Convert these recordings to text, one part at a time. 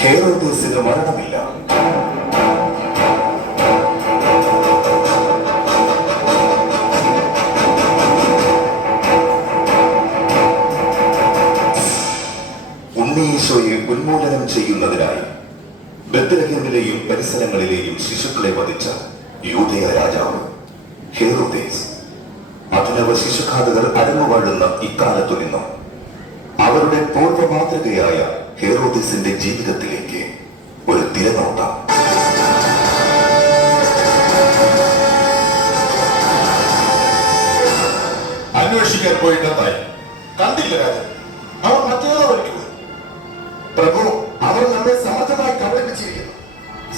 ഹെറോദേസിന് മരണമില്ല. ഉണ്ണീശോയെ ഉന്മൂലനം ചെയ്യുന്നതിനായി ബെത്ലഹേമിലെയും പരിസരങ്ങളിലെയും ശിശുക്കളെ വധിച്ച യൂദയ രാജാവ് ഹെറോദേസ് അഭിനവ ശിശുഘാതകർ അരങ്ങുവാഴുന്ന ഇക്കാലത്തു നിന്നും അവരുടെ പൂർവ്വ മാതൃകയായ ഹെറോദേസിന്റെ ജീവിതത്തിലേക്ക് ഒരു തിരനോട്ടം. അന്വേഷിക്കാൻ പോയിട്ടായി കണ്ടില്ല രാജൻ. അവർ മറ്റേതോ വഴിക്ക് പോയി. പ്രഭു, അവർ നമ്മെ സമർത്ഥമായി കബളിപ്പിച്ചിരിക്കുന്നു.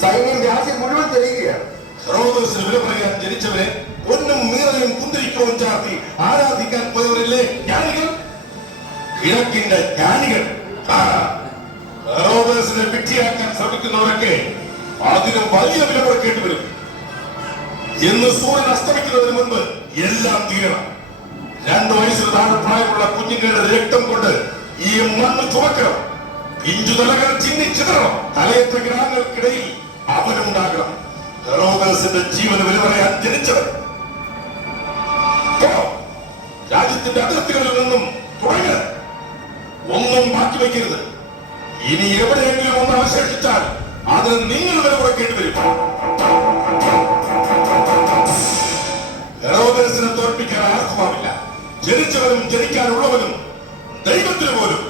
സൈന്യം രാജ്യം മുഴുവൻ തെളിയുകയാണ്. ഹെറോദേസിന് വില പറയാൻ ജനിച്ചവരെ പൊന്നും മീറയും കുന്തിരിക്കവും ചാർത്തി ആരാധിക്കാൻ പോയവരല്ലേ ജ്ഞാനികൾ, കിഴക്കിന്റെ ജ്ഞാനികൾ. ഹെറോദേസിനെ വിഡ്ഢിയാക്കാൻ ശ്രമിക്കുന്നവരൊക്കെ അതിനും വലിയ വില കൊടുക്കേണ്ടി വരും. എന്ന് സൂര്യൻ അസ്തമിക്കുന്നതിന് മുൻപ് എല്ലാം തീരണം. 2 വയസ്സിന് താഴെ പ്രായമുള്ള കുഞ്ഞുങ്ങളുടെ രക്തം കൊണ്ട് ഈ മണ്ണ് ചുമക്കണം. പിഞ്ചുതലകൾ ചിന്നിച്ചിതറണം. തലയത്തെ ഗ്രാമങ്ങൾക്കിടയിൽ അവനുണ്ടാകണം. ഹെറോദേസിന്റെ ജീവന് വില പറയാൻ ജനിച്ചവൻ. രാജ്യത്തിന്റെ അതിർത്തികളിൽ നിന്നും തുടങ്ങ. ഒന്നും ബാക്കി വയ്ക്കരുത്. ഇനി എവിടെയെങ്കിലും ഒന്ന് അവശേഷിച്ചാൽ അതിന് നിങ്ങൾ വില കൊടുക്കേണ്ടി വരും. ഹെറോദേസിനെ തോൽപ്പിക്കാൻ ആർക്കുമാവില്ല. ജനിച്ചവനും ജനിക്കാനുള്ളവനും ദൈവത്തിന് പോലും.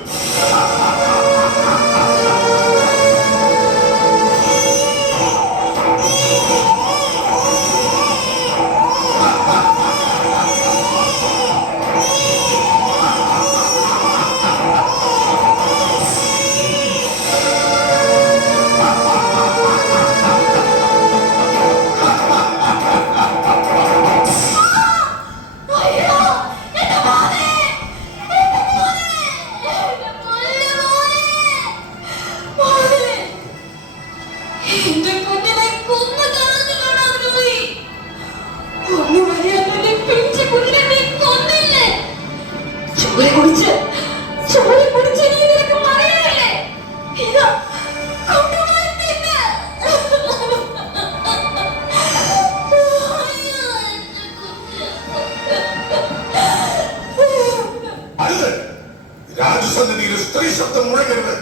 രാജസന്നിധിയിൽ സ്ത്രീ ശബ്ദം മുഴങ്ങരുത്.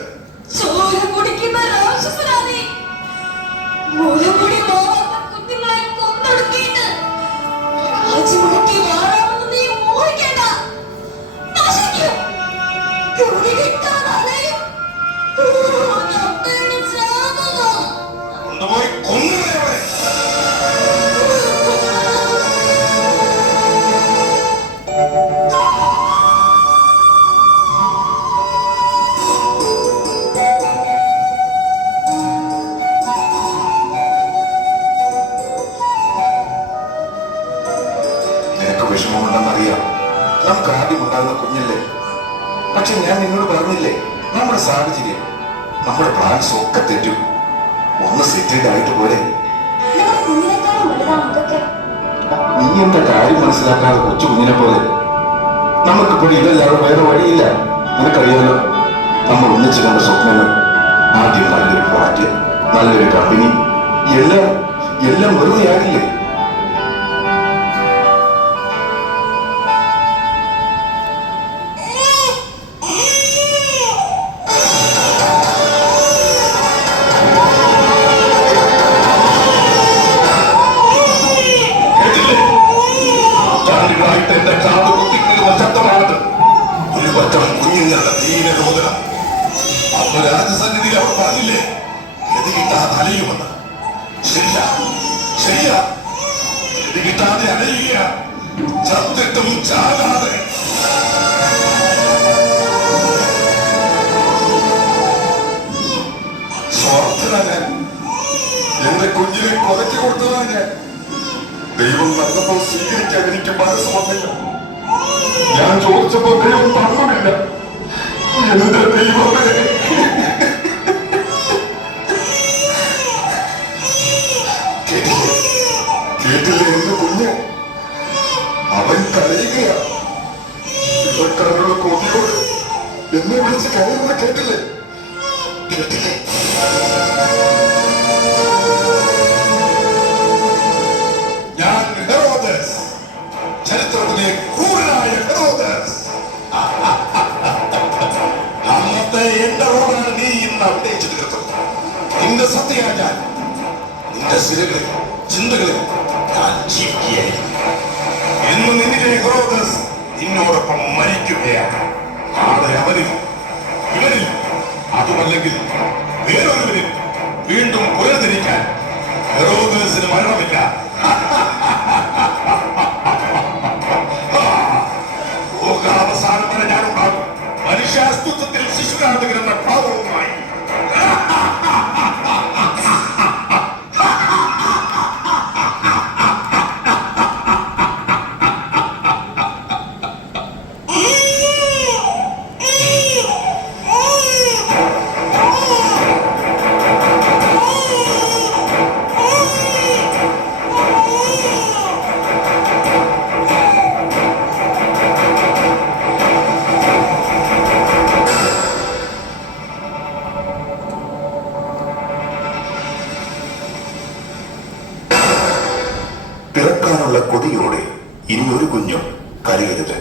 കൊണ്ടുപോയി കൊന്നുകളെ. വിഷമമുണ്ടെന്നറിയാം. നമുക്ക് ആദ്യം ഉണ്ടാകുന്ന കുഞ്ഞല്ലേ. പക്ഷെ ഞാൻ നിന്നോട് പറഞ്ഞില്ലേ, നമ്മുടെ സാഹചര്യം, നമ്മുടെ പ്ലാൻസ് ഒക്കെ തെറ്റും. ഒന്ന് സെറ്റിൽഡ് ആയിട്ട് പോലെ. നീ എന്താ കാര്യം മനസ്സിലാക്കാതെ കൊച്ചു കുഞ്ഞിനെ പോലെ? നമുക്കിപ്പോൾ ഇതല്ലാതെ വേറെ വഴിയില്ല. നിനക്കറിയാലോ, നമ്മൾ ഒന്നിച്ചു കണ്ട സ്വപ്നങ്ങൾ. ആദ്യം നല്ലൊരു ഫ്ലാറ്റ്, നല്ലൊരു കമ്പനി, എല്ലാം വെറുതെ ആകില്ലേ? കുഞ്ഞുങ്ങളുടെ ദീനരോധനം. അപ്പൊ രാജസന്നിധിയിൽ അവർ പറഞ്ഞില്ലേ, ഗതി കിട്ടാതെ അലയുമെന്ന്. ശരിയാ, ഗതി കിട്ടാതെ അലയുക, ചത്തിട്ടും ചാകാതെ. സ്വാർത്ഥനാ ഞാൻ. എന്റെ കുഞ്ഞിനെ കൊലക്കി കൊടുത്തതാ ഞാൻ. ദൈവം നല്ലപ്പോൾ സ്വീകരിക്കാൻ എനിക്ക് മനസ്സ് വന്നില്ല. ഞാൻ ചോദിച്ചപ്പോ ദൈവം തന്നില്ല. എന്റെ ദൈവമേ, കേട്ടില്ലേ എന്റെ കുഞ്ഞ്? അവൻ കരയുകയാ. ഇവക്കാരുടെ കൊതിയോട് എന്നെ വിളിച്ച് കരയുന്ന കേട്ടില്ലേ? ഞാൻ ഹെറോദസ്, ചരിത്രത്തിലെ ക്രൂരനായ ഹെറോദസ്. അന്നത്തെ എന്റെ റോഡാണ് നീ ഇന്ന് അഭിനയിച്ചു തീർത്തത്. നിന്റെ സത്യയാചാൻ, നിന്റെ ശിരകളിൽ ചിന്തകളിൽ ഞാൻ ജീവിക്കുകയായിരുന്നു. എന്ന് നിന്നിലെ ഹെറോദസ് നിന്നോടൊപ്പം മരിക്കുകയാണ്. നാളെ അവനിൽ, ഇവനിൽ, അതുമല്ലെങ്കിൽ വേറൊരുവരിൽ വീണ്ടും പുനർജനിക്കാൻ ഹെറോദസിന് മരണമില്ല. ലോകാവസാനം വരെ ഞാനുണ്ടാകും, മനുഷ്യാസ്തിത്വത്തിൽ ശിശുരാധകൻ എന്ന ഭാവവുമായി. പിറക്കാനുള്ള കൊതിയോടെ ഇനിയൊരു കുഞ്ഞും കരയരുത്.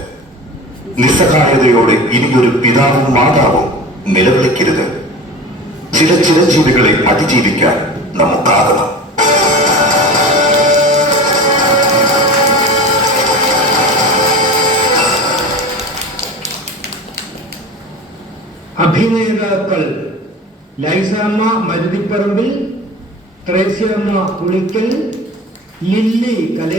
നിസ്സഹായതയോടെ ഇനിയൊരു പിതാവും മാതാവും നിലവിളിക്കരുത്. ചില ചിരഞ്ജീവികളെ അതിജീവിക്കാൻ നമുക്കാകണം. അഭിനേതാക്കൾ ലൈസാമ്മ മരുതിപ്പറമ്പിൽ, ത്രേസ്യാമ്മ പുളിക്കൽ, ലില്ലി കല